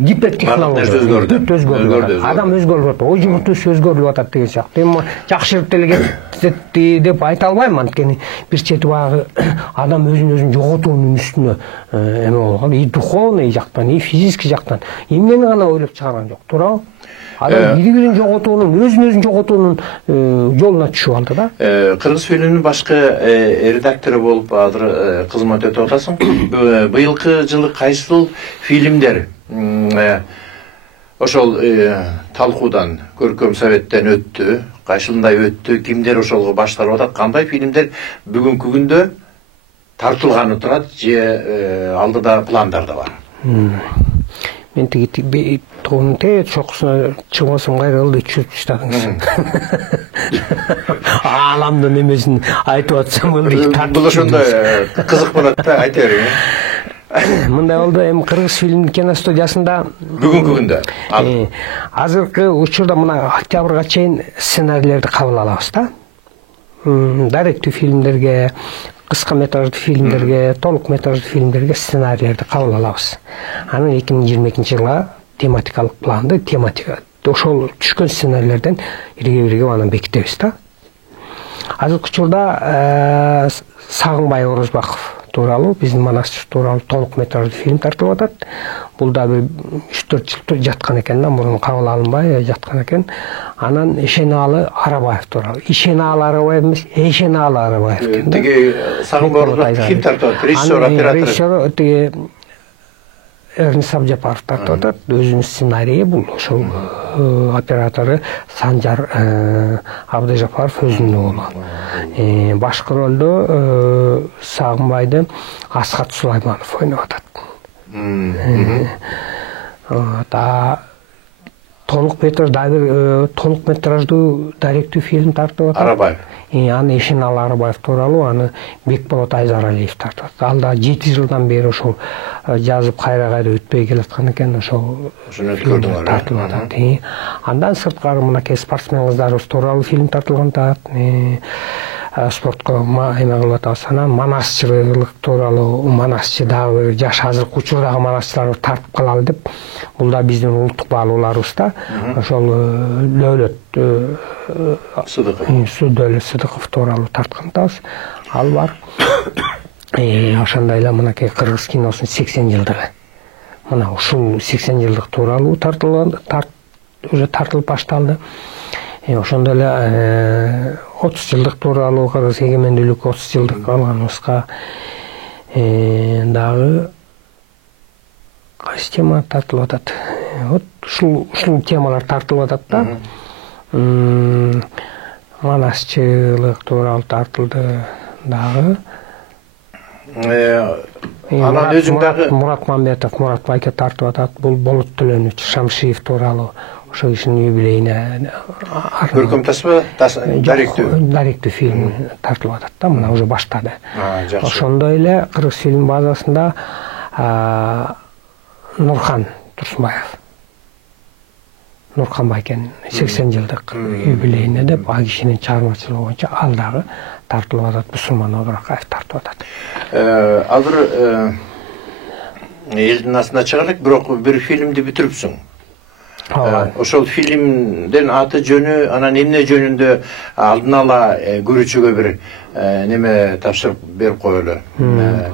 гипертехнология бүт өзгөрдү. Адам өзгөрүп, ой жумтуш өзгөрүп атат деген сыяктуу. Эми жакшырып деле деп айта албайм, анткени бир чети баягы адам өзүн жоготуунун үстүнө эме болгон, и духовный жактан, и физический жактан эмнени гана ойлоп чыгарган жок, туурабы? Адам бири-бирин жоготуунун, өзүн жоготуунун жолуна түшүп алды да. Кыргыз фильминин башкы редактору болуп азыр кызмат өтүп атасың. Быйылкы жылы кайсыл фильмдер ошол талкуудан, көркөм советтен өттү, кайсылындай өттү, кимдер ошолго башталып атат, кандай фильмдер бүгүнкү күндө тартылганы турат же алдыда пландарда бар? Мен тиги тоонун чокусуна чыгбасам кайрылды чүрүп таштадыңыз. Ааламдын эмесин айтып атсам бул ошондой кызык болот да, айта бериң. Мындай болду, эми Кыргыз фильм киностудиясында бүгүнкү күндө азыркы учурда мына октябрга чейин сценарийлерди кабыл алабыз да. Даректүү фильмдерге, кыска метраждуу фильмдерге, толук метраждуу фильмдерге сценарийлерди кабыл алабыз. Анан 2022-жылга тематикалык планды, ошол түшкөн сценарийлерден бирге анан бекитебиз да. Азыркы учурда Сагынбай Орозбаков тууралуу, биздин Манасчы тууралуу толук метраждуу фильм тартылып атат. Бул да бир 3-4 жыл жаткан экен да, мурун кабыл алынбай жаткан экен. Анан Ишеналы Арабаев тууралуу. Ишеналы Арабаев эмес, Эшеналы Арабаев экен. Тиги Сагынбай Орозбаков ким тартып атат? Режиссер, оператор. Режиссер тиги Эрнис Абжапаров тартып атат. Өзүнүн сценарийи бул, ошол оператору Санжар Абдыжапаров өзүнүн уулу. Башкы ролдо Сагынбайды Асхат Сулайманов ойноп атат. Толук метраждуу даректүү фильм тартып атат. Арабаев. Аны Ишеналы Арабаев тууралуу, аны Бекболот Айзаралиев тартып атат. Ал да 7 жылдан бери ошол жазып кайра өтпөй келаткан экен, ошол өткөрдүңөр тартылып атат. Андан сырткары мынакей спортсмен кыздарыбыз тууралуу фильм тартылган атат. Спортко эме кылып атабыз. Анан Манасчылык тууралуу, Манасчы дагы бир жаш азыркы учурдагы Манасчыларды тартып калалы деп, бул да биздин улуттук баалууларыбыз да. Ошол Дөөлөт Сыдыков тууралуу тарткан атабыз. Ал бар. Ошондой эле мынакей кыргыз киносунун 80 жылдыгы. Мына ушул 80 жылдык тууралуу уже тартылып башталды. Ошондой эле 30 жылдык тууралуу, кыргыз эгемендүүлүк 30 жылдык алганыбызга дагы кайсы тема тартылып атат. Вот ушул темалар тартылып атат да. Манасчылык тууралуу тартылды дагы. Анан өзүң дагы Мурат Мамбетов, Мурат Байке тартып атат. Бул Болот Төлөнүч Шамшиев тууралуу ошол кишинин юбилейине көркөм таспа даректүү фильм тартылып атат да, мына уже баштады. Ошондой эле Кыргыз фильм базасында Нурхан Турсунбаев, Нурхан Байкенин 80 жылдык юбилейине деп, ал кишинин чыгармачылыгы боюнча ал дагы тартылып атат. Бусурман Обракаев тартып атат. Азыр элдин астына чыга элек, бирок бир фильмди бүтүрүпсүң. Ошол фильмдин аты жөнү, анан эмне жөнүндө алдын ала көрүүчүгө бир неме тапшырып берип коелу,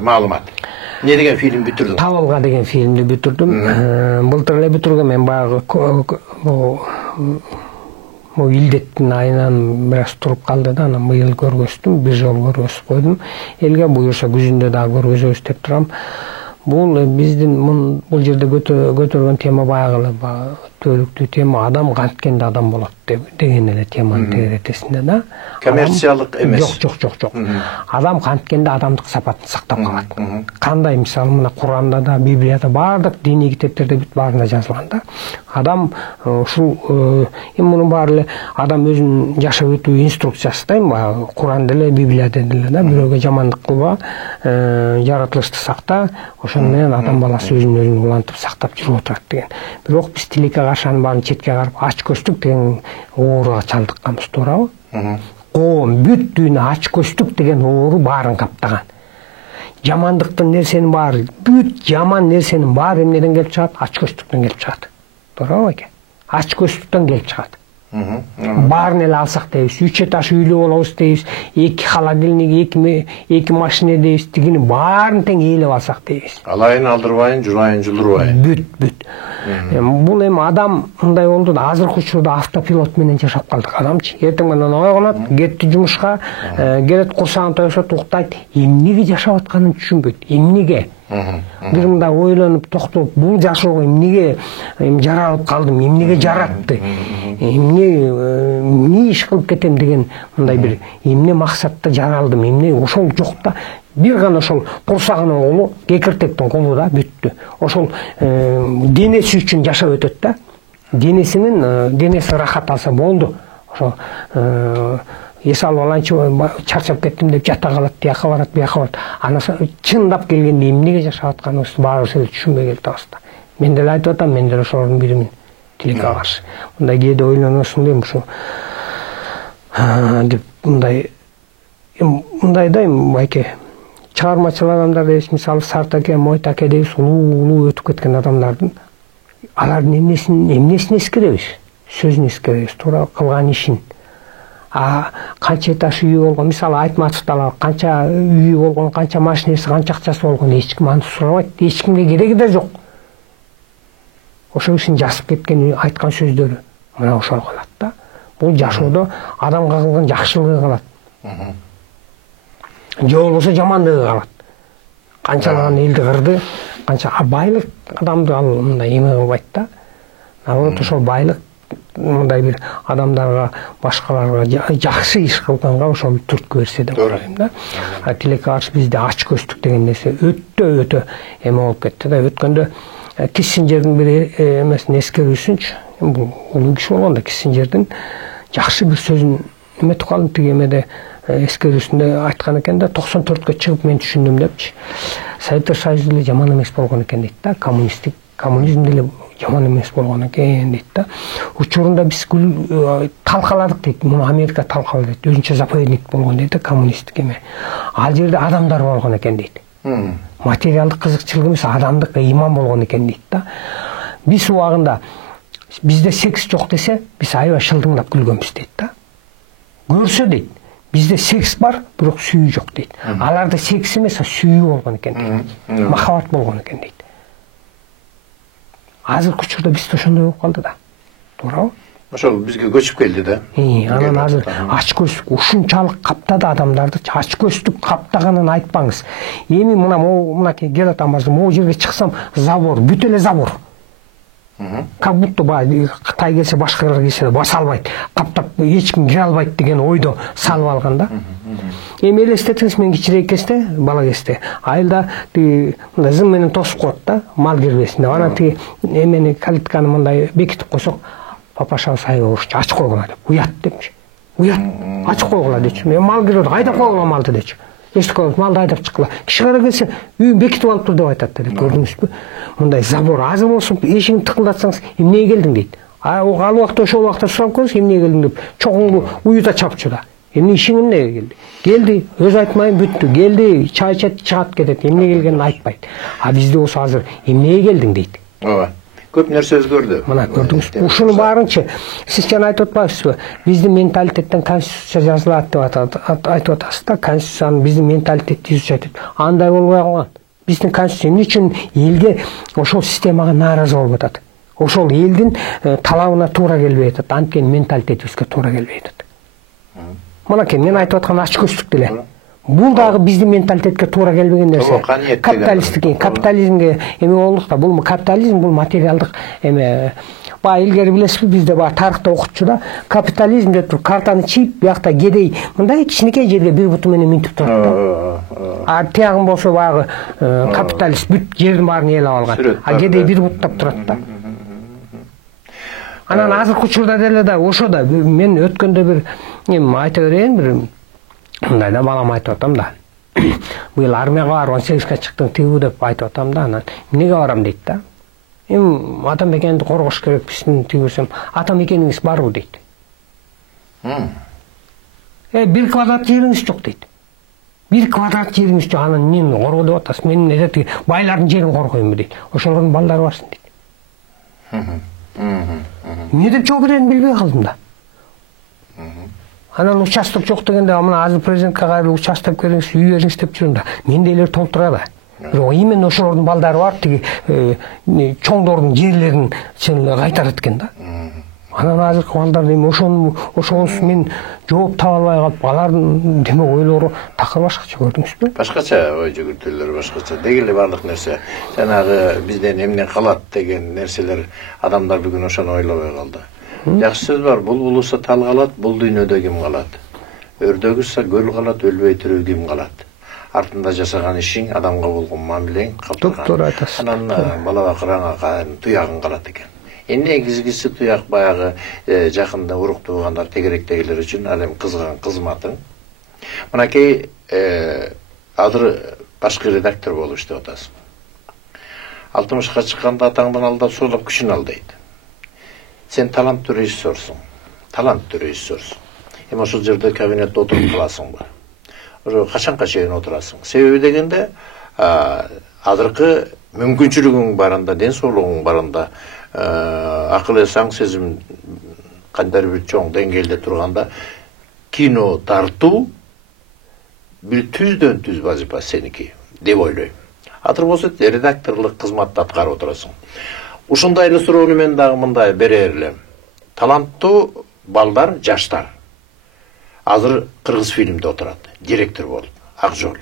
маалымат. Не деген фильм бүтүрдүң? Табылга деген фильмди бүтүрдүм. Былтыр эле бүтүргөм. Мен баягы бул илдеттин айынан бир аз туруп калды да, анан быйыл көргөздүм, бир жолу көргөзүп койдум. Элге буюрса күзүндө дагы көргөзөбүз деп турам. Бул биздин бул жерде көтөргөн тема баягы түбөлүктүү тема, адам канткенде адам болот деген эле теманын тегеретесинде да. Коммерциялык эмес. Жок. Адам канткенде адамдык сапатын сактап калат. Кандай, мисалы, мына Куранда да, Библияда, баардык диний китептерде бүт баарында жазылган да. Адам ушул мунун баары эле адам өзүнүн жашап өтүү инструкциясы да, баягы Куранда эле, Библияда деле да, бирөөгө жамандык кылба, жаратылышты сакта, ошону менен адам баласы өзүн улантып сактап жүрүп отурат деген. Бирок биз тилекке каршы анын баарын четке карап ач көздүк деген ооруга чалдыкканбыз, туурабы? Коом бүт дүйнө ач көздүк деген оору баарын каптаган. жамандыктын нерсенин баары, бүт жаман нерсенин баары эмнеден келип чыгат? Ачкөздүктөн келип чыгат. Туурабы эке? Ачкөздүктөн келип чыгат. Баарын эле алсак дейбиз, 3 этаж үйлүү болобуз дейбиз, 2 холодильник, 2 машина дейбиз, тигини баарын тең ээлеп алсак дейбиз. Алайын алдырбайын, журайын жылдырбайын. Бүт. Бул эми адам мындай болду да, азыркы учурда автопилот менен жашап калдык адамчы. Эртең менен ойгонот, кетти жумушка, келет курсагын тоюшат, уктайт, эмнеге жашап атканын түшүнбөйт. Эмнеге? Бир мындай ойлонуп, токтолуп, бул жашоого эмнеге жаралып калдым, эмнеге жаратты, эмне иш кылып кетем деген мындай бир эмне максатта жаралдым, эмне ошол жокта бир гана ошол курсагынын колу, кекиртектин колу да бүттү. Ошол денеси үчүн жашап өтөт да. Денеси рахат алса болду. Ошо эс алып алайынчы, чарчап кеттим деп жата калат, тияка барат, бияка барат. Аны чындап келгенде эмнеге жашап атканыбызды баарыбыз эле түшүнбөй келатабыз да. Мен деле айтып атам, мен деле ошолордун биримин. Тилекке каршы. Мындай кээде ойлоносуң дейм, ушу деп мындай да эми байке чыгармачыл адамдар дейбиз, мисалы Сартаке, Мойтаке дейбиз, улуу өтүп кеткен адамдардын алардын эмнесин эскеребиз, сөзүн эскеребиз, туура кылган ишин. Канча этаж үйү болгон, мисалы Айтматовду алалы, канча үйү болгон, канча машинеси, канча акчасы болгон, эч ким аны сурабайт, эч кимге кереги да жок. Ошол ишин жазып кеткен, айткан сөздөрү мына ошол калат да. Бул жашоодо адамга кылган жакшылыгы калат. Же болбосо жамандыгы калат. Канчалаган элди кырды, канча байлык адамды ал мындай эме кылбайт да. Наоборот, ошол байлык мындай бир адамдарга, башкаларга жакшы иш кылганга ошол түрткү берсе деп ойлойм да. Тилекке каршы бизде ачкөздүк деген нерсе өтө эме болуп кетти да. Өткөндө Киссинджердин бир эмесин эскерүүсүнчү, бул улуу киши болгондо Киссинджердин жакшы бир сөзүн эметип калдым, тиги эмеде эскерүүсүндө айткан экен да, 94-кө чыгып мен түшүндүм депчи. Советтер Союзу деле жаман эмес болгон экен дейт да, коммунизм деле жаман эмес болгон экен дейт да. Учурунда биз талкаладык дейт, муну Америка талкалады дейт, өзүнчө заповедник болгон дейт да, коммунисттик эме. Ал жерде адамдар болгон экен дейт. Материалдык кызыкчылык эмес, адамдык ыйман болгон экен дейт да. Биз убагында бизде секс жок десе, биз аябай шылдыңдап күлгөнбүз дейт да. Көрсө дейт, бизде секс бар, бирок сүйүү жок дейт. Аларда секс эмес, сүйүү болгон экен дейт. Махабат болгон экен дейт. Азыркы учурда бизде ошондой болуп калды да. Туурабы? Ошол бизге көчүп келди да. Анан азыр ачкөздүк ушунчалык каптады адамдарды, ачкөздүк каптаганын айтпаңыз. Эми мынакей кел атамбыз, могу жерге чыксам забор, бүт эле забор. Как будто Кытай келсе, башка элге келсе баса албайт, каптап эч ким кире албайт деген ойдо салып алган да. Эми элестетиңиз, мен кичирээк кезде, бала кезде, айылда мындай зым менен тосуп коет да, мал кирбесин деп. Анан тиги эмени калитканы мындай бекитип койсок, папашабыз айбабурчу, ачып койгула деп, уят депчи. Уят, ачып койгула дечи. Мен мал кирип, айдап койгула малды дечи. Эстип коебуз, малды айдап чыккыла. Киши кара келсе, үйүн бекитип алыптыр деп айтат деп, көрдүңүзбү? Мындай забор азыр болсун, эшигин тыкылдатсаңыз, эмнеге келдиң дейт. Ал убакта ошол убакта сурап көрүңүз, эмнеге келдиң деп, чоңуңду уюта чапчу да. Эмне ишиң эмнеге келди? Келди, өз айтмайын бүттү. Келди, чай ичет, чыгат кетет. Эмне келгенин айтпайт. А бизде болсо азыр эмнеге келдиң дейт. Ооба. Көп нерсе өзгөрдү. Мына көрдүңүзбү? Ушуну баарынчы сиз жана айтып атпайсызбы? Биздин менталитеттен конституция жазылат деп айтып атасыз да. Конституциянын биздин менталитетти изучать этип. Андай болбой калган. Биздин конституция эмне үчүн элге ошол системага нааразы болуп атат? Ошол элдин талабына туура келбей атат. Анткени менталитетибизге туура келбей атат. Мынакей мен айтып аткан ачкөздүк деле. Бул дагы биздин менталитетке туура келбеген нерсе. Капитализмге эме болдук да. Бул капитализм, бул материалдык эме. Илгери билесизби, бизде тарыхта окутчу да, капитализм деп туруп картаны чийип, биякта кедей мындай кичинекей жерге бир буту менен минтип турат да. Тиягын болсо баягы капиталист бүт жердин баарын ээлеп алган. Кедей бир буттап турат да. Анан азыркы учурда деле да ошо да мен өткөндө бир эми айта берейин, бир мындай да балам айтып атам да. Быйыл армияга барып 18-ге чыктың тигүү деп айтып атам да. Анан эмнеге барам дейт да. Эми атам экенди коргош керекпизин тигүүсөм, атам экениңиз барбы дейт. Бир квадрат жериңиз жок дейт. 1 квадрат жерим үчүн анын эмнени корго деп атасыз? Мен эти байлардын жерин коргоймунбу дейт. Ошолордун балдары барсын дейт. Эмне деп жооп берерин билбей калдым да. Анан участок жок дегенде, мына азыр президентке кайрылып участок бериңиз, үй бериңиз деп жүрөм да. Мендейлер толтурат. Бирок именно ошолордун балдары бар, тиги чоңдордун жерлерин кайтарат экен да. Анан азыркы балдар эми ошонусу мен жооп таба албай калып, алардын демек ойлору такыр башкача, көрдүңүзбү? Башкача ой жүгүртүүлөр башкача. Деги эле баардык нерсе жанагы бизден эмне калат деген нерселер адамдар бүгүн ошону ойлобой калды. Жакшы сөз бар, булбулуса тал калат, бул дүйнөдө ким калат? Өрдөгү уssa көл калат, өлбөй тирүү ким калат? Артында жасаган ишиң, адамга болгон мамилең калтырган. Туура айтасыз. Анан бала бакыраңа туягың калат экен. Негизгиси туяк баягы жакында урук туугандар, тегеректегилер үчүн ал эми кызган кызматың. Мынакей азыр башкы редактор болуп иштеп атасың. 60ка чыкканда атаңдан алдап соолап күчүн ал дейт. Сен таланттуу режиссерсуң. Эми ошол жерде кабинетте отуруп каласыңбы? Ошо качанга чейин отурасың? Себеби дегенде, азыркы мүмкүнчүлүгүң барында, ден соолугуң барында, акыл эсаң сезим кандай бир чоң деңгээлде турганда кино тартуу бир түздөн түз вазифа сеники деп ойлойм. Азыр болсо редакторлук кызматты аткарып отурасың. Ушундай эле суроону мен дагы мындай берер элем. Таланттуу балдар, жаштар азыр кыргыз фильмде отурат, директор болуп, ак жол.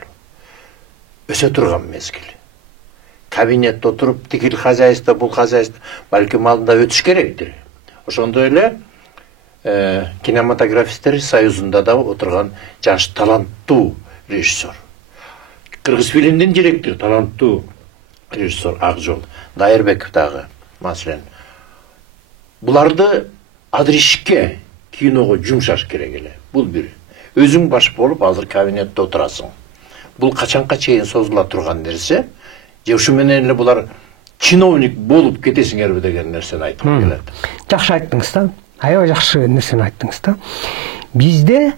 Өсө турган мезгил. Кабинетте отуруп, тигил хозяйство, бул хозяйство, балким алдында өтүш керектир. Ошондой эле кинематографисттер союзунда да отурган жаш таланттуу режиссер. Кыргыз фильмдин директору, таланттуу режиссер Акжол, Дайырбеков дагы, маселен. Буларды адришке, киного жумшаш керек эле. Бул бир. Өзүң баш болуп, азыр кабинетте отурасың. Бул качанга чейин созула турган нерсе, же ушу менен эле булар чиновник болуп кетесиңерби деген нерсени айткым келет. Жакшы айттыңыз да. Аябай жакшы нерсени айттыңыз да. Бизде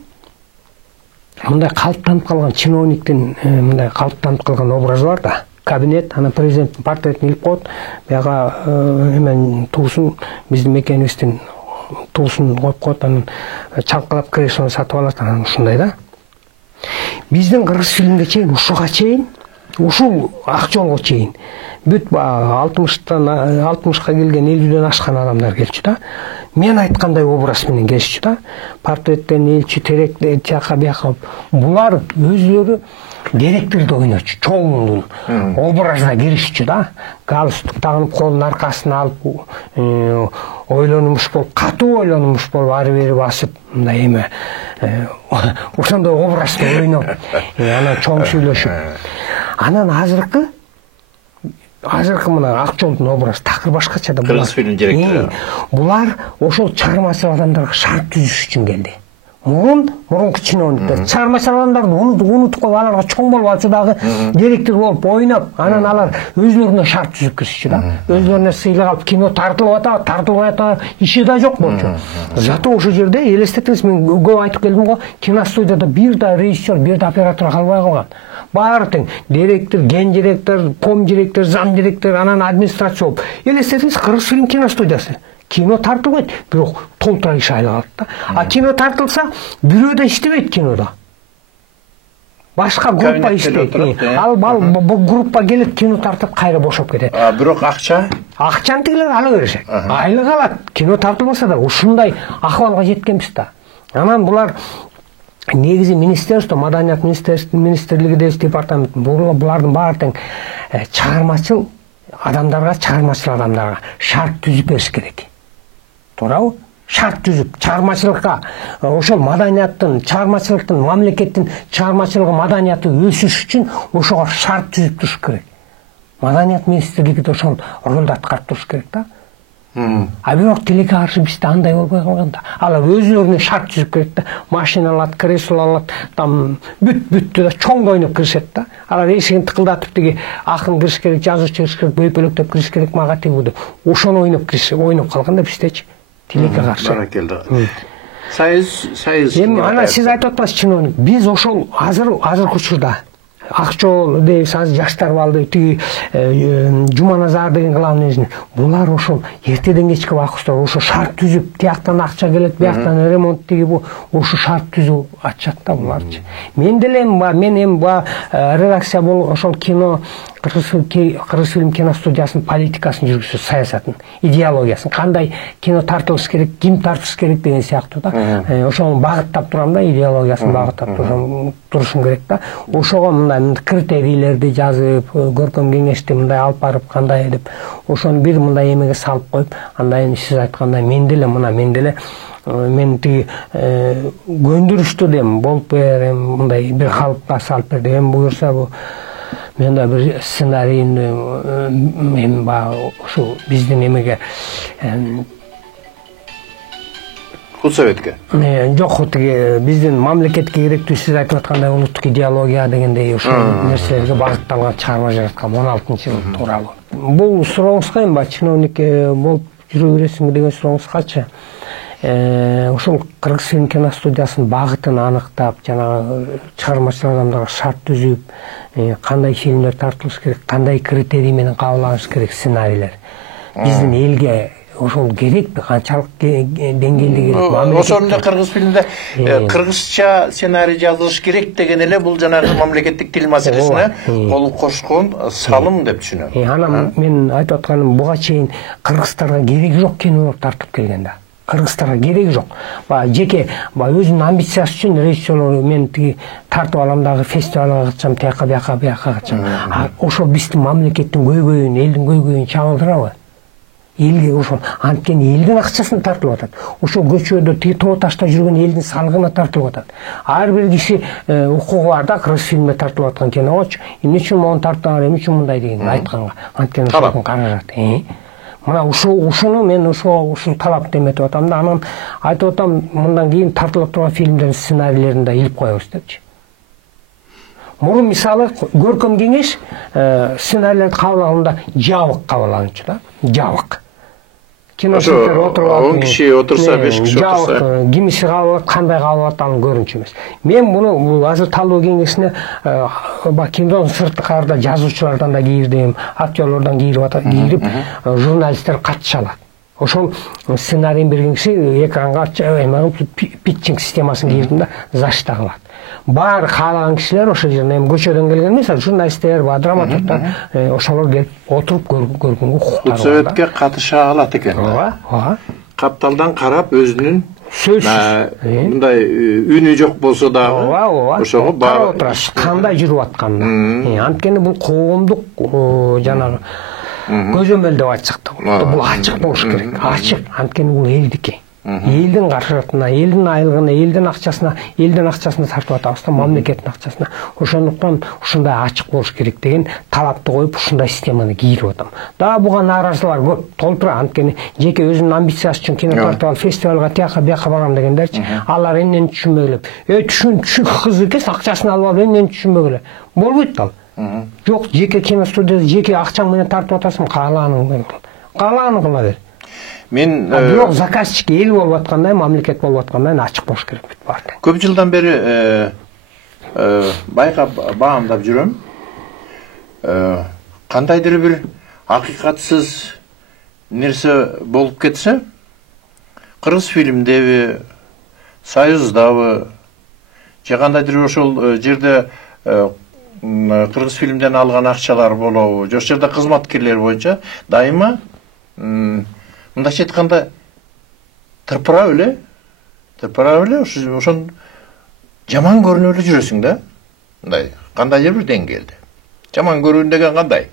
мындай калыптанып калган чиновниктин мындай калыптанып калган образы бар да. Кабинет, анан президенттин портретин илип коет, бияга эмен туусун, биздин мекенибиздин туусун коюп коет, анан чалкалап креслону сатып алат, анан ушундай да. Биздин кыргыз фильмге чейин, ушуга чейин, ушул ак жолго чейин бүт 60ка келген 50ден ашкан адамдар келчү да. Мен айткандай образ менен келишчү да. Портреттен элчи, терек, тияка бияка. Булар өзлөрү директорду ойночу, чоң образда киришчү да. Галстук тагынып, колун аркасына алып, ойлонумуш болуп, катуу ойлонумуш болуп, ары бери басып, мындай эме ошондой образды ойноп, анан чоң сүйлөшүп. Анан азыркы мына ак жолдун образы такыр башкача да. Кыргыз фильм директору. Булар ошол чыгармачыл адамдарга шарт түзүш үчүн келди. Мурунку чиновниктер чыгармачыл адамдарды унутуп коюп, аларга чоң болуп алчу дагы директор болуп ойноп, анан алар өзлөрүнө шарт түзүп киришчү да. Өзлөрүнө сыйлык алып, кино тартылып атат, иши да жок болчу. Зато ошол жерде элестетиңиз, мен көп айтып келдим го, киностудияда бир да режиссер, бир да оператор калбай калган. Баары тең, директор, ген директор, ком директор, зам директор, анан администрация болуп. Элестетиңиз, кыргыз фильм киностудиясы. Кино тартылбайт, бирок толтура иш айлап алат да. А кино тартылса, бирөө да иштебейт кинодо. Башка группа иштейт. Ал бул группа келет, кино тартып, кайра бошоп кетет. Бирок акчаны тигилер ала беришет. Айлык алат. Кино тартылбаса да ушундай акыбалга жеткенбиз да. Анан булар негизи министерство, маданият министрлиги департамент, булардын баары тең чыгармачыл адамдарга шарт түзүп бериш керек. Туурабы? Шарт түзүп, чыгармачылыкка, ошол маданияттын, чыгармачылыктын, мамлекеттин чыгармачылыгы, маданияты өсүш үчүн ошого шарт түзүп туруш керек. Маданият министрлиги да ошол ролду аткарып туруш керек да. А бирок тилекке каршы бизде андай болбой калган да. Алар өзлөрүнө шарт түзүп керек да. Машина алат, кресло алат, там бүттү да чоң ойноп киришет да. Алар эшигин тыкылдатып тиги акын кириш керек, жазуучу кириш керек, бөйпөлөктөп кириш керек, мага тигүү деп. Ошону ойноп калган да биздечи. Тилекке каршы. Баракелде. Союз Эми ана сиз айтып атпасыз чиновник, биз ошол азыркы учурда Акчол дейбиз, азыр жаштар балды, тиги Жуманазар деген главный инженер. Булар ошол эртеден кечке убакытта ошо шарт түзүп, тияктан акча келет, бияктан ремонт тиги бу, ошо шарт түзүп атышат да буларчы. Мен деле мен эми редакция болуп ошол кино Кыргыз фильм киностудиясынын политикасын жүргүзүү, саясатын, идеологиясын, кандай кино тартылыш керек, ким тартыш керек деген сыяктуу да. Ошону багыттап турам да, идеологиясын багыттап турушум керек да. Ошого мындай критерийлерди жазып, көркөм кеңешти мындай алып барып, кандай деп, ошону бир мындай эмеге салып коюп, андан сиз айткандай мен деле мен тиги көндүрүштү дем болуп берем, мындай бир калыпка салып бер деген буюрса, бу мен да бир сценарийни эми баягы ушу биздин эмеге Худсоветке. Жок, тиги биздин мамлекетке керектүү, сиз айтып аткандай улуттук идеология дегендей ошол нерселерге багытталган чыгарма жараткан 16-жыл тууралуу. Бул сурооңузга эми чиновник болуп жүрө бересиңби деген сурооңуз качы? Ошол Кыргыз фильм киностудиясынын багытын аныктап, жанагы чыгармачыл адамдарга шарт түзүп, кандай фильмдер тартылыш керек, кандай критерий менен кабыл алыш керек сценарийлер. Биздин элге ошол керекпи, канчалык деңгээлде керек? Ошону да кыргыз фильмде кыргызча сценарий жазылыш керек деген эле бул жанагы мамлекеттик тил маселесине кол кошкон салым деп түшүнөм. Анан мен айтып атканым, буга чейин кыргыздарга кереги жок кинолор тартып келген да. Кыргыздарга кереги жок. Жеке өзүнүн амбициясы үчүн режиссерлор мен тиги тартып алам дагы фестивалга катышам, тияка бияка катышам. Ошол биздин мамлекеттин көйгөйүн, элдин көйгөйүн чагылдырабы? Элге ошол анткени элдин акчасына тартылып атат. Ошол көчөдө тиги тоо ташта жүргөн элдин салыгына тартылып атат. Ар бир киши укугу бар да, кыргыз фильмине тартылып аткан киногочу. Эмне үчүн мону тарттыңар, эмне үчүн мындай деген айтканга. Анткени ошол каражат. Мына ушуну мен ушул талап деметип атам да, анан айтып атам, мындан кийин тартылып турган фильмдердин сценарийлерин да илип коебуз депчи. Мурун мисалы көркөм кеңеш сценарийлерди кабыл алганда жабык кабыл алынчу да, жабык. Киношниктер отуруп алып, 10 киши отурса, 5 киши отурса, кимиси кабыл алат, кандай кабыл алат, анын көрүнчү эмес. Мен муну азыр талоо кеңешине кинонун сырткарда жазуучулардан да кирдим, актерлордон кирип, журналисттер катыша алат. Ошол сценарийин берген киши экранга питчинг системасын кирдим да, зачта кылат. Баары каалаган кишилер ошол жерден эми көчөдөн келген эмес, журналисттер, драматургдар ошолор келип отуруп көргөнгө укуктары бар. Советке катыша алат экен. Ооба. Капталдан карап өзүнүн сөзсүз мындай үнү жок болсо дагы ошого барып отурат, кандай жүрүп атканын. Анткени бул коомдук жанагы көзөмөл деп айтсак да болот. Бул ачык болуш керек. Ачык. Анткени бул элдики. Элдин каражатына, элдин айлыгына, элдин акчасына тартып атабыз да, мамлекеттин акчасына. Ошондуктан ушундай ачык болуш керек деген талапты коюп, ушундай системаны кийирип атам. Дагы буга нааразылар көп, толтура. Анткени жеке өзүнүн амбициясы үчүн кино тартып алып, фестивалга тияка бияка барам дегендерчи, алар эмнени түшүнбөй эле. Түшүн кыз экенсиң, акчасын алып алып, эмнени түшүнбөй эле. Болбойт ал. Жок, жеке киностудияда жеке акчаң менен тартып атасың, каалаганың кыла бер. Мен бирок заказчик эл болуп аткандай, мамлекет болуп аткандай ачык болуш керек бүт баары. Көп жылдан бери байкап баамдап жүрөм. Кандайдыр бир акыйкатсыз нерсе болуп кетсе, кыргыз фильмдеби, союздабы, же кандайдыр ошол жерде кыргыз фильмден алган акчалар болобу, же ошол жерде кызматкерлер боюнча дайыма мындайча айтканда тырпырап эле ошон жаман көрүнүп эле жүрөсүң да. Мындай кандайдыр бир деңгээлде. Жаман көрүүн деген кандай?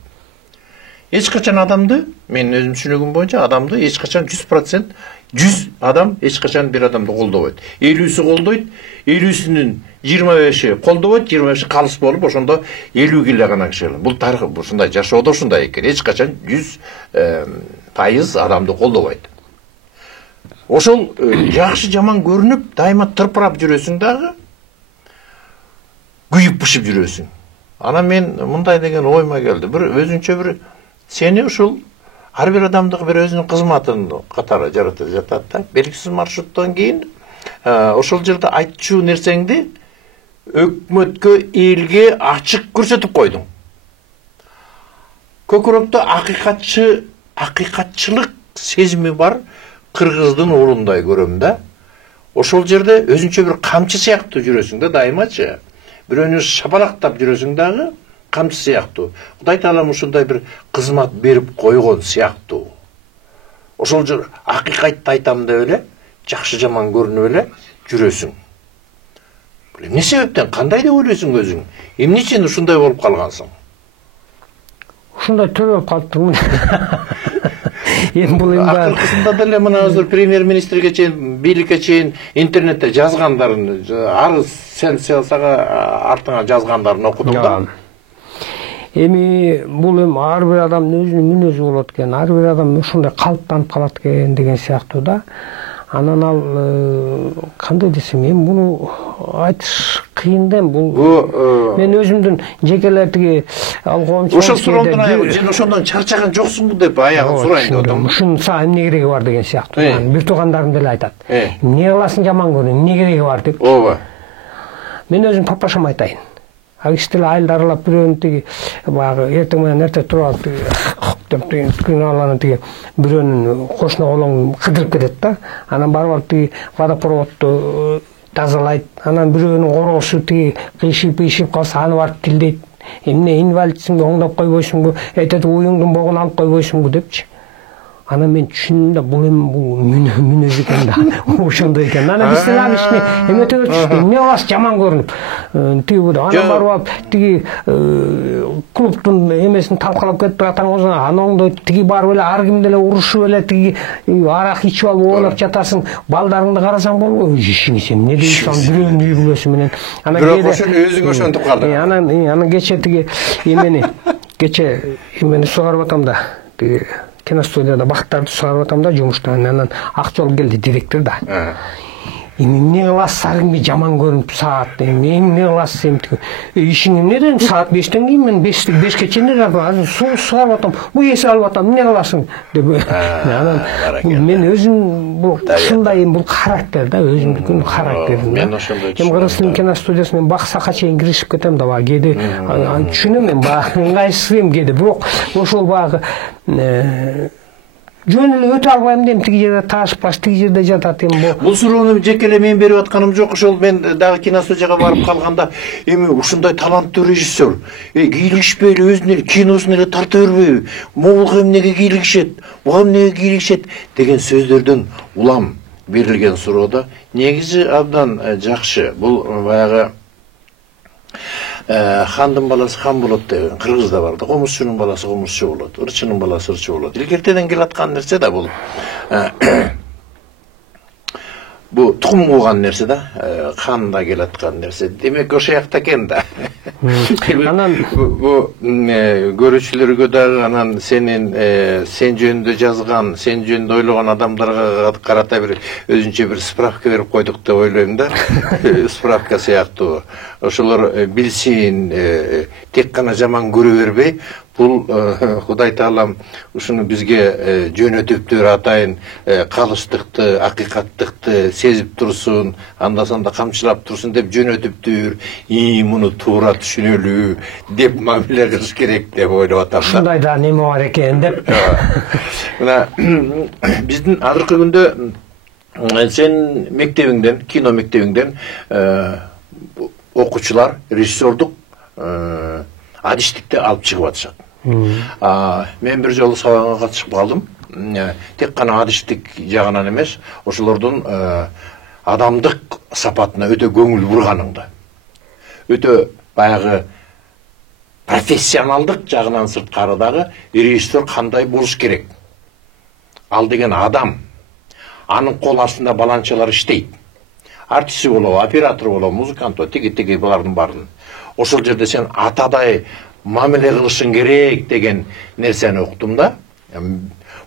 Эч качан адамды, мен өзүм түшүнүгүм боюнча адамды эч качан 100% 100 адам эч качан бир адамды колдобойт. 50сү колдойт, 50сүнүн 25и колдобойт, 25и калыс болуп, ошондо 50 эле гана киши. Бул тарых ушундай, жашоодо ушундай экен. Эч качан 100% адамды колдобойт. Ошол жакшы жаман көрүнүп, дайыма тырпырап жүрөсүң дагы, күйүп бышып жүрөсүң. Анан мен мындай деген ойма келди. Бир өзүнчө бир сени ушул ар бир адамдык бир өзүнүн кызматын катары жаратып жатат да. Белгисиз маршруттан кийин ошол жерде айтчу нерсеңди өкмөткө, элге ачык көрсөтүп койдуң. Көкүрөктө акыйкатчылык сезими бар кыргыздын уулундай көрөм да. Ошол жерде өзүнчө бир камчы сыяктуу жүрөсүң да, дайымачы. Бирөөнү шапалактап жүрөсүң дагы, камчы сыяктуу. Кудай таалам ушундай бир кызмат берип койгон сыяктуу. Ошол жер акыйкатты айтам деп эле, жакшы жаман көрүнүп эле жүрөсүң. Эмне себептен, кандай деп ойлойсуң өзүң? Эмне үчүн ушундай болуп калгансың? Ушундай төрөлүп калыптырмын. Бул акыркысында деле мына азыр премьер-министрге чейин, бийликке чейин интернетте жазгандарын, арыз сага артыңа жазгандарын окудум да. Эми бул ар бир адамдын өзүнүн мүнөзү болот экен, ар бир адам ушундай калыптанып калат экен деген сыяктуу да. Анан ал кандай десем, эми буну айтыш кыйын да. Бул мен өзүмдүн жекелер тиги ал коомчулук. Ошол суроондун аягы, сен ошондон чарчаган жоксуңбу деп аягын сурайын деп атам. Ушунун сага эмне кереги бар деген сыяктуу. Бир туугандарым деле айтат. Эмне кыласың жаман көрүп, эмне кереги бар деп. Ооба. Мен өзүм папашама айтайын. Ал кишилер айылды аралап бирөөнү тиги баягы эртең менен эрте туруп алып деп күнөөлөрүн тиги бирөөнүн кошуна колоң кыдырып кетет да. Анан барып алып тиги водопроводду тазалайт. Анан бирөөнүн короосу тиги кыйшып калса аны барып тилдейт. Эмне инвалидсиңби, оңдоп койбойсуңбу, этет уюңдун богун алып койбойсуңбу депчи. Анан мен түшүндүм да, бул эми бул мүнөз экен да. Ошондой экен. Анан биз дагы ишни эметебиз, эмне кыласыз жаман көрүнүп. Тиги анан барып алып тиги клубтун эмесин талкалап кетип атаңыз, анан оңдойт, тиги барып эле ар ким деле урушуп эле тиги арак ичип алып оолап жатасың, балдарыңды карасаң болбойбу. Ишиңиз эмне дейсиң, бирөөнүн үй бүлөсү менен. Анан бирок ошону өзүң ошентип калдың. Анан кече тиги эмени сугарып атам да. Тиги киностудияда бактарды сугарып атам да жумуштан. Анан Акжол келди, директор да. Эмне кыласыз, ар кимге жаман көрүнүп саат, эмне кыласыз эмне? Ишиң эмне дедим, саат 5тен кийин мен 5ке чейин азыр суу сугарып атам, бул эс алып атам, эмне кыласың деп. Анан мен өзүм бул ушундай бул характер да, өзүмдүкүн характерим. Мен ошондой. Эми Кыргызстан киностудиясына мен баксакка чейин киришип кетем да, баягы кээде түшүнөм мен баягы ыңгайсыз кээде, бирок ошол баягы жөн эле өтө албайм дейм, тиги жерде таашпаш, тиги жерде жатат эми бул. Бул суроону жеке эле мен берип атканым жок, ошол мен дагы киностудияга барып калганда, эми ушундай таланттуу режиссер, кийлигишпей эле өзүнүн эле киносун эле тарта бербейби? Могулга эмнеге кийлигишет, буга эмнеге кийлигишет деген сөздөрдөн улам берилген суроода негизи абдан жакшы. Бул баягы хандын баласы хан болот деген кыргызда бар да, комузчунун баласы комузчу болот, ырчынын баласы ырчы болот. Илгертеден келаткан нерсе да бул. Бу тукум кууган нерсе да, ханда келаткан нерсе. Демек ошол жакта экен да. Анан бу көрүүчүлөргө дагы анан сен жөнүндө жазган, сен жөнүндө ойлогон адамдарга карата бир өзүнчө бир справка берип койдук деп ойлойм да. Справка сыяктуу. Ошолор билсин, тек гана жаман көрө бербей, бул Кудай таалам ушуну бизге жөнөтүптүр атайын, калычтыкты, акыйкаттыкты сезип турсун, анда санда камчылап турсун деп жөнөтүптүр. Муну туура түшүнөлүү деп мамиле кылыш керек деп ойлоп атам да. Ушундай да неме бар экен деп. Мына биздин азыркы күндө сен мектебиңден, кино мектебиңден окуучулар режиссердук адиштикти алып чыгып атышат. Мен бир жолу сабагына катышып калдым. Тек гана адиштик жагынан эмес, ошолордун адамдык сапатына өтө көңүл бурганыңды. Өтө баягы профессионалдык жагынан сырткарыдагы режиссер кандай болуш керек? Ал деген адам, анын кол астында баланчалар иштейт. Артисти болобу, оператор болобу, музыкант болобу, тиги булардын баарын. Ошол жерде сен атадай мамиле кылышың керек деген нерсени уктум да.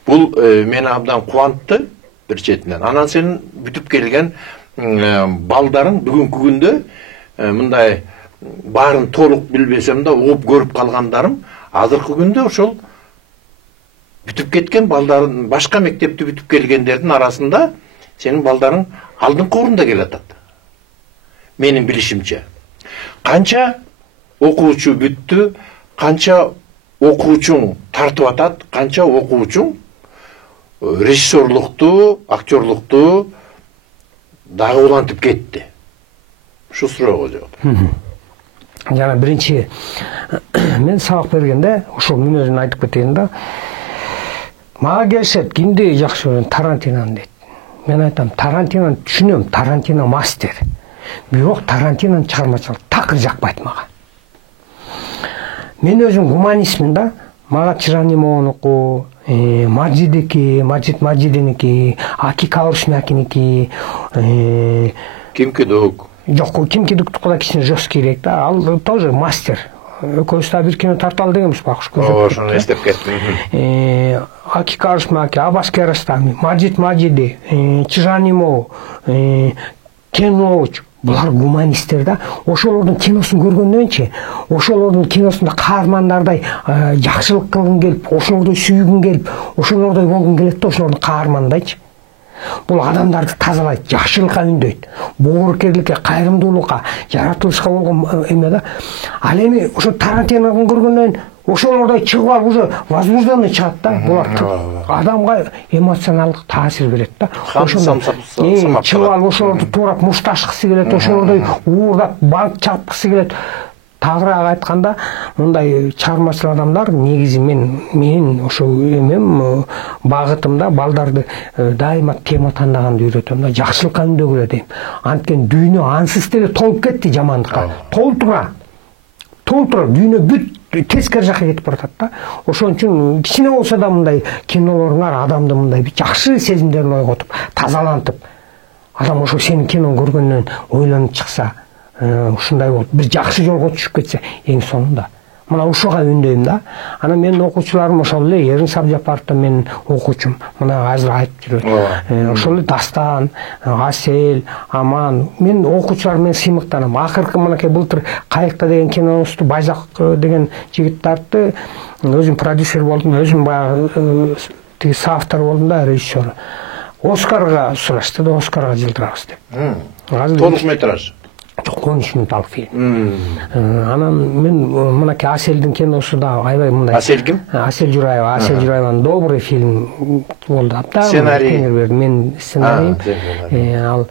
Бул мени абдан кубантты бир четинен. Анан сен бүтүп келген балдарың бүгүнкү күндө мындай баарын толук билбесем да угуп көрүп калгандарым азыркы күндө ошол бүтүп кеткен балдарын, башка мектепти бүтүп келгендердин арасында сенин балдарың алдыңкы орунда келатат. Менин билишимче. Канча окуучу бүттү, канча окуучуң тартып атат, канча окуучуң режиссерлукту, актерлукту дагы улантып кетти. Ушу суроого жооп. Жана биринчи мен сабак бергенде ошол мүнөзүн айтып кетейин да. Мага келишет, кимди жакшы көрөсүң? Тарантинону дейт. Мен айтам, Тарантинону түшүнөм, Тарантино мастер. Бирок Тарантинонун чыгармачылыгы такыр жакпайт мага. Мен өзүм гуманистмин да. Мага Чиранимонуку, Маджидики, Маджидиники, Аки Каурушмякиники, Ким Кидук. Жок, Ким Кидуктуку да кичине жесткийрээк да. Ал тоже мастер. Экөөбүз да бир кино тарталы дегенбиз бакыш көрсөтүп. Ошону эстеп кеттим. Аки Каурушмяки, Аббас Киаростами, Маджиди, Чиранимон, Кенович, булар гуманисттер да. Ошолордун киносун көргөндөнчү, ошолордун киносунда каармандардай жакшылык кылгың келип, ошолордой сүйгүң келип, ошолордой болгуң келет да, ошолордун каармандайчы. Бул адамдарды тазалайт, жакшылыкка үндөйт, боорукерликке, кайрымдуулукка, жаратылышка болгон эме да. Ал эми ошо Тарантинону көргөндөн ошолордой чыгып алып уже возбужденный чыгат да. Булар адамга эмоционалдык таасир берет да. Ошондой чыгып алып ошолорду туурап мушташкысы келет, ошолордой уурдап банк чапкысы келет. Тагыраак айтканда, мындай чыгармачыл адамдар негизи мен ошо эмем багытымда балдарды дайыма тема тандаганды үйрөтөм да, жакшылыкка үндөгүлө дейм. Анткени дүйнө ансыз деле толуп кетти жамандыкка. Толтура. Дүйнө бүт тескери жакка кетип баратат да. Ошон үчүн кичине болсо да мындай кинолоруңар адамды мындай жакшы сезимдерин ойготуп, тазалантып, адам ошо сенин киноң көргөндөн ойлонуп чыкса, ушундай болуп бир жакшы жолго түшүп кетсе, эң сонунда. Мына ушуга үндөйм да. Анан менин окуучуларым ошол эле Эрин Сабжапаров да менин окуучум. Мына азыр айтып жүрөт. Ошол эле Дастан, Асель, Аман. Мен окуучулар менен сыймыктанам. Акыркы мынакей былтыр Кайыкта деген кинобузду Байзак деген жигит тартты. Өзүм продюсер болдум, өзүм баягы тиги соавтор болдум да, режиссер. Оскарга сурашты да, Оскарга жылдырабыз деп. Толук метраж. 13 минутталык фильм. Анан мен мынакей Аселдин киносу да аябай мындай. Асель ким? Асель Жураева. Асель Жураеванын добрый фильм болду. Сценарий. Мен сценарийim. Ал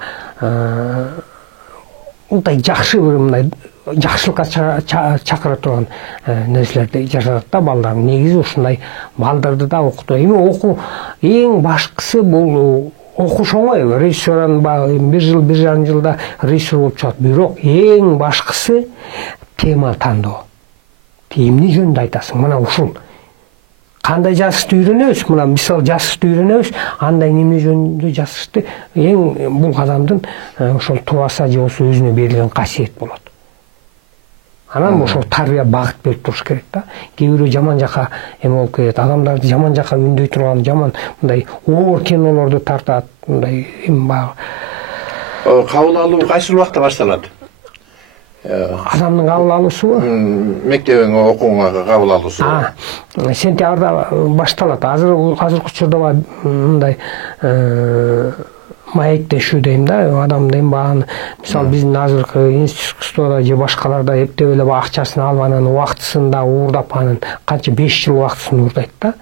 мындай жакшы бир мындай жакшылыкка чакыра турган нерселерди жасатат да балдар. Негизи ушундай балдарды да окутуу. Эми окуу эң башкысы бул окуш оңой. Режиссердун бир жыл, 1,5 жылда режиссер болуп чыгат. Бирок эң башкысы тема тандоо. Эмне жөнүндө айтасың? Мына ушул кандай жазышты үйрөнөбүз? Мына мисал жазышты үйрөнөбүз, андай эмне жөнүндө жазышты эң бул адамдын ошол тубаса же болсо өзүнө берилген касиет болот. Анан ошол тарбия багыт берип туруш керек да. Кээ бирөө жаман жака эме болуп кетет. Адамдарды жаман жака үндөй турган, жаман мындай оор кинолорду тартат, мындай эми баягы. Кабыл алуу кайсы убакта башталат? Адамдын кабыл алуусу мектебиңе окууңа кабыл алуусу. Сентябрда башталат. Азыркы учурда мындай маектешүү дейм да, адамды эми багы мисалы биздин азыркы институтта же башкаларда эптеп эле акчасын алып анан убактысында уурдап анан канча 5 жыл убактысын уурдайт да.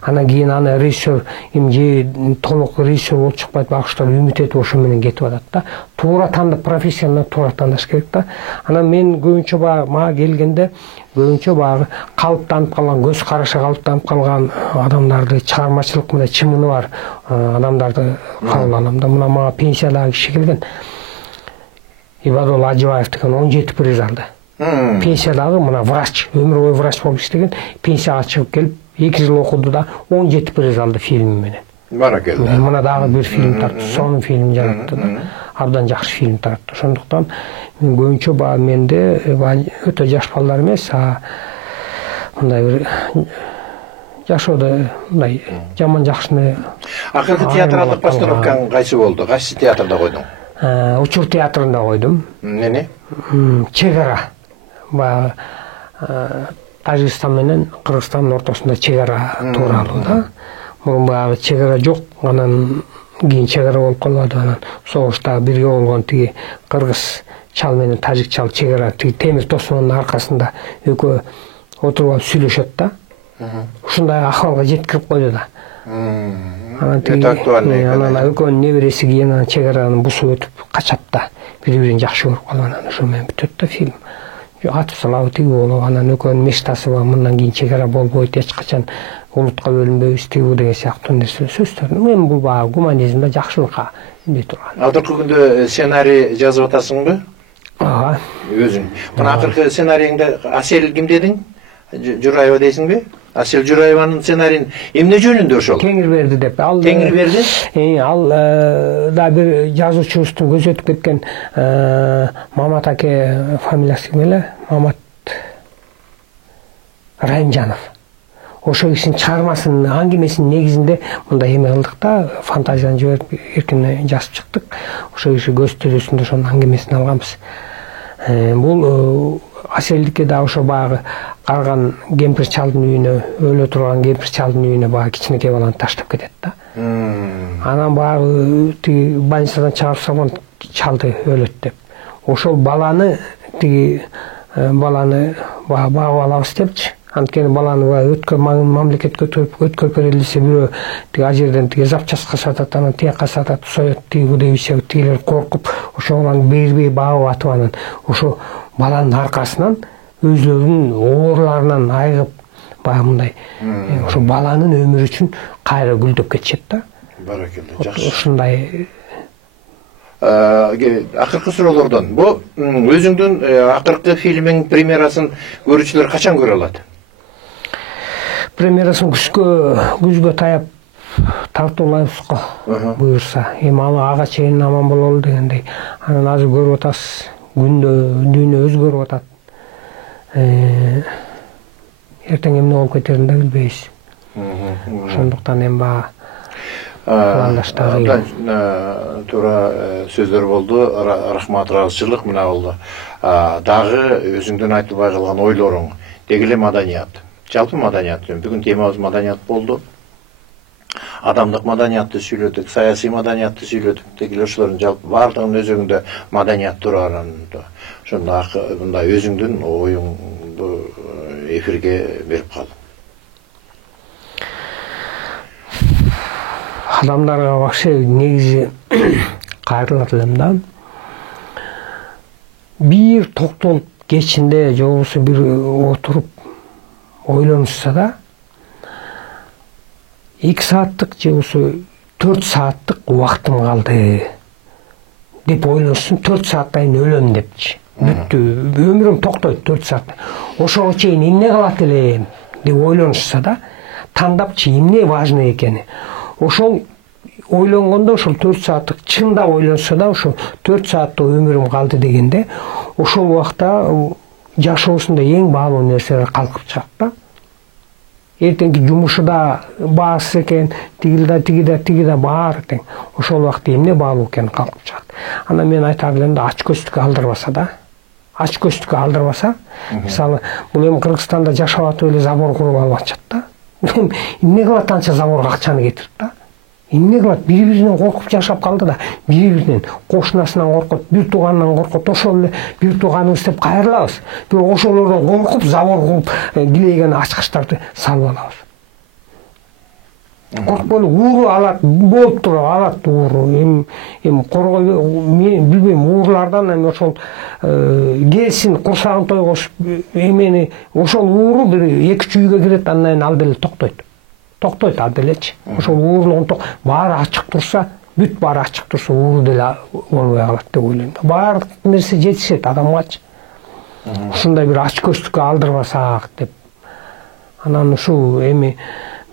Анан кийин аны режиссер же толук режиссер болуп чыкпайт, багыштар үмүт этип ошо менен кетип атат да. Туура тандап профессияны туура тандаш керек да. Анан мен көбүнчө мага келгенде көбүнчө багы калыптанып калган, көз карашы калыптанып калган адамдарды, чыгармачылык мындай чымыны бар адамдарды кабыл алам да. Мына мага пенсиядагы киши келген. Ибадолла Ажыбаев деген 17 приз алды. Пенсиядагы мына врач, өмүр бою врач болуп иштеген, пенсияга чыгып келип 2 жыл окуду да 17 приз алды фильми менен. Баракелла. Мына дагы бир фильм тартты, сонун фильм жаратты да. Абдан жакшы фильм тартты. Ошондуктан мен көбүнчө менде өтө жаш балдар эмес, мындай бир жашоодо мындай жаман жакшыны. Акыркы театралдык постановкаң кайсы болду? Кайсы театрда койдуң? Учур театрында койдум. Эмне? Чек ара. Баягы Тажикстан менен Кыргызстандын ортосунда чек ара тууралуу да. Бул баягы чек ара жок, анан кийин чек ара болуп калбады. Анан согуштагы бирге болгон тиги кыргыз чал менен тажик чал чек ара тиги темир тосмонун аркасында экөө отуруп алып сүйлөшөт да. Ушундай акыбалга жеткирип койду да. Анан экөөнүн небереси кийин чек араны бусуп өтүп качат да. Бири-бирин жакшы көрүп калып анан ошо менен бүтөт да фильм. Атып салабы тиги болуп, анан экөөнүн мечтасы бар, мындан кийин чек ара болбойт, эч качан улутка бөлүнбөйбүз тиги деген сыяктуу нерсе сөздөр. Эми бул баягы гуманизмде жакшылыкка үндөй турган. Азыркы күндө сценарий жазып атасыңбы? Ага. Өзүң. Мына акыркы сценарийиңде Асел ким дедиң? Жураева дейсиңби? Асел Жураеванын сценарийин эмне жөнүндө ошол? Теңирберди деп. Ал Теңирберди? Ал да бир жазуучубуздун көзү өтүп кеткен Мамат аке фамилиясы ким эле? Мамат Райымжанов. Ошо кишинин чыгармасынын аңгемесинин негизинде мындай эме кылдык да, фантазияны жиберип эркин жазып чыктык. Ошо киши көз тирүүсүндө ошонун аңгемесин алганбыз. Бул Аселдикке да ошо баягы карган кемпир чалдын үйүнө, өлө турган кемпир чалдын үйүнө баягы кичинекей баланы таштап кетет да. Анан баягы тиги больницадан чыгарып салган чалды өлөт деп. Ошол баланы багып алабыз депчи. Анткени баланы өткө мамлекетке өткөрүп берели десе бирөө тиги ал жерден тиги запчастка сатат, анан тияка сатат, соет, тиги дебишет, тигилер коркуп ошо баланы бербей багып атып, анан ошо баланын аркасынан өзлөрүнүн оорларынан айыгып баягы мындай ошо баланын өмүрү үчүн кайра гүлдөп кетишет да. Баракелде, жакшы. Ушундай акыркы суроолордон бу өзүңдүн акыркы фильмиң премьерасын көрүүчүлөр качан көрө алат? Премьерасын күзгө таяп тартуулайбыз го, буюрса. Эми ага чейин аман бололу дегендей. Анан азыр көрүп атасыз, дүйнө өзгөрүп атат. Эртең эмне болуп кетерин да билбейбиз. Ошондуктан эми баягы туура сөздөр болду. Рахмат, ыраазычылык мына болду. Дагы өзүңдүн айтылбай калган ойлоруң, деги эле маданият. Жалпы маданият. Бүгүн темабыз маданият болду. Адамдык маданиятты сүйлөдүк, саясий маданиятты сүйлөдүк. Деги эле ошолордун жалпы бардыгынын өзүңдө маданият турган. Ошондо мындай өзүңдүн оюңду эфирге берип кал. Адамдарга вообще негизи кайрылат элем да. Бир токтолуп кечинде же болбосо бир отуруп ойлонушса да 2 сааттык же болбосо 4 сааттык убактым калды деп ойлонушсун, 4 сааттан кийин өлөм депчи. Бүттү, өмүрүм токтойт 4 саат. Ошого чейин эмне кылат элем деп ойлонушса да, тандапчы эмне важный экени. Ошол ойлонгондо ошол 4 сааттык чындап ойлонсо да, ошол 4 сааттык өмүрүм калды дегенде, ошол убакта жашоосунда эң баалуу нерселер калкып чыгат да. Эртеңки жумушу да баасыз экен, тиги да баары тең. Ошол убакта эмне баалуу экени калкып чыгат. Анан мен айтар элем да, ачкөздүккө алдырбаса да. Ачкөздүккө алдырбаса, мисалы, бул эми Кыргызстанда жашап атып эле забор куруп алып атышат да. Эмне кылат анча заборго акчаны кетирип да? Эмне кылат? Бири-биринен коркуп жашап калды да, бири-биринен кошунасынан коркот, бир тууганынан коркот, ошол эле бир тууганыбыз деп кайрылабыз. Бирок ошолордон коркуп, забор куруп, килейген ачкычтарды салып алабыз. Коркпойлу ууру алат, болуп туруп алат ууру. Эми коргой, мен билбейм, уурлардан эми ошол келсин, курсагын тойгосуп, эмени ошол ууру бир 2-3 үйгө кирет, андан кийин ал деле токтойт. Токтойт ал делечи. Ошол уурлугун баары ачык турса, бүт баары ачык турса, ууру деле болбой калат деп ойлойм. Баардык нерсе жетишет адамгачы. Ушундай бир ачкөздүккө алдырбасак деп. Анан ушул эми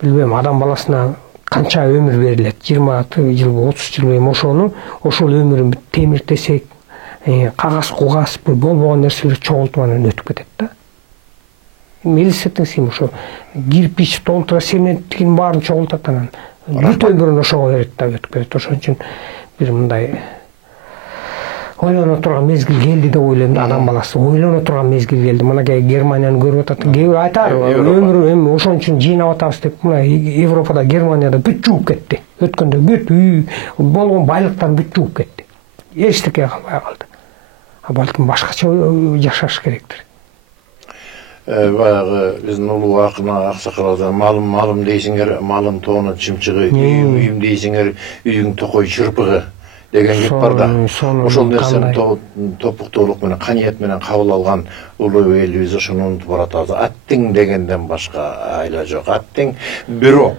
билбейм, адам баласына канча өмүр берилет, 20 жылбы, 30 жылбы, эми ошол өмүрүн темиртесек, кагаз кугаз болбогон нерселер чогултуп анан өтүп кетет да. Элестетиңиз, ошо кирпич толтура цементтин баарын чогултат, анан бүт өмүрүн ошого берет да, өтүп кетет. Ошон үчүн бир мындай ойлоно турган мезгил келди деп ойлойм да. Адам баласы ойлоно турган мезгил келди. Мына Германияны көрүп атат. Кээ айтар, өмүрү эми ошон үчүн жыйнап атабыз деп. Мына Европада, Германияда бүт жууп кетти. Өткөндө бүт үй болгон байлыктан бүт жууп кетти. Эчтеке калбай калды. Балким башкача жашаш керектир. Баягы биздин улуу акына аксакалдар малым дейсиңер, малым тоонун чымчыгы, үйүм дейсиңер, үйүң токой чырпыгы деген кеп бар да. Ошол нерсени топуктуулук менен, каният менен кабыл алган улуу элибиз ошону унутуп баратабыз. Аттиң дегенден башка айла жок. Аттиң бирок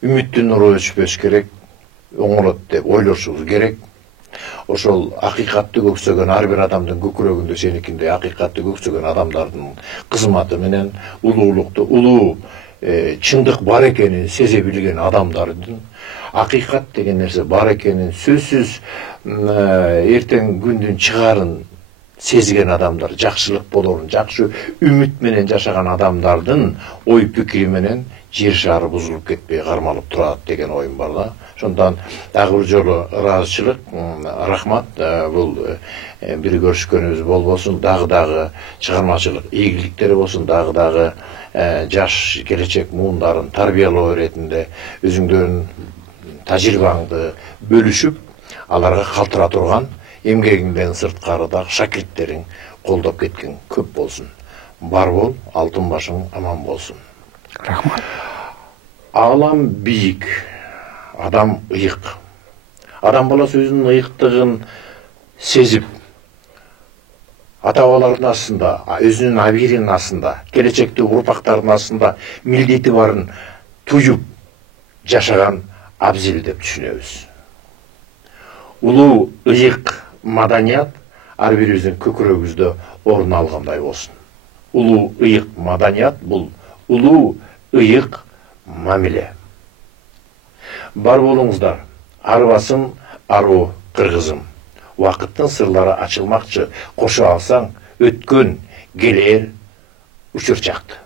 үмүттүн нуру өчпөш керек, оңолот деп ойлошубуз керек. Ошол акыйкатты көксөгөн ар бир адамдын көкүрөгүндө сеникиндей акыйкатты көксөгөн адамдардын кызматы менен улуулукту, улуу чындык бар экенин сезе билген адамдардын акыйкат деген нерсе бар экенин сөзсүз эртең күндүн чыгарын сезген адамдар, жакшылык болорун, жакшы үмүт менен жашаган адамдардын ой пикири менен жер шары бузулуп кетпей кармалып турат деген оюм бар да. Ошондон дагы бир жолу ыраазычылык, рахмат. Бул бир көрүшкөнүбүз болбосун, дагы чыгармачылык ийгиликтери болсун, дагы жаш келечек муундарын тарбиялоо иретинде өзүңдөрдүн тажрыйбаңды бөлүшүп, аларга калтыра турган эмгегиңден сырткары дагы шакирттериң колдоп кеткен көп болсун. Бар бол, алтын башың аман болсун. Рахмат. Алам бийик, адам ыйык. Адам баласы өзүнүн ыйыктыгын сезип, ата-бабалардын астында, өзүнүн абийиринин астында, келечекте урпактардын астында милдети барын туюп жашаган абзел деп түшүнөбүз. Улуу ыйык маданият ар бирибиздин көкүрөгүбүздө орун алгандай болсун. Улуу ыйык маданият бул улуу ыйык мамиле. Бар болуңуздар, арбасым, ару кыргызым. Вакыттын сырлары ачылмакчы, кошо алсаң, өткөн, келер, учурчакты.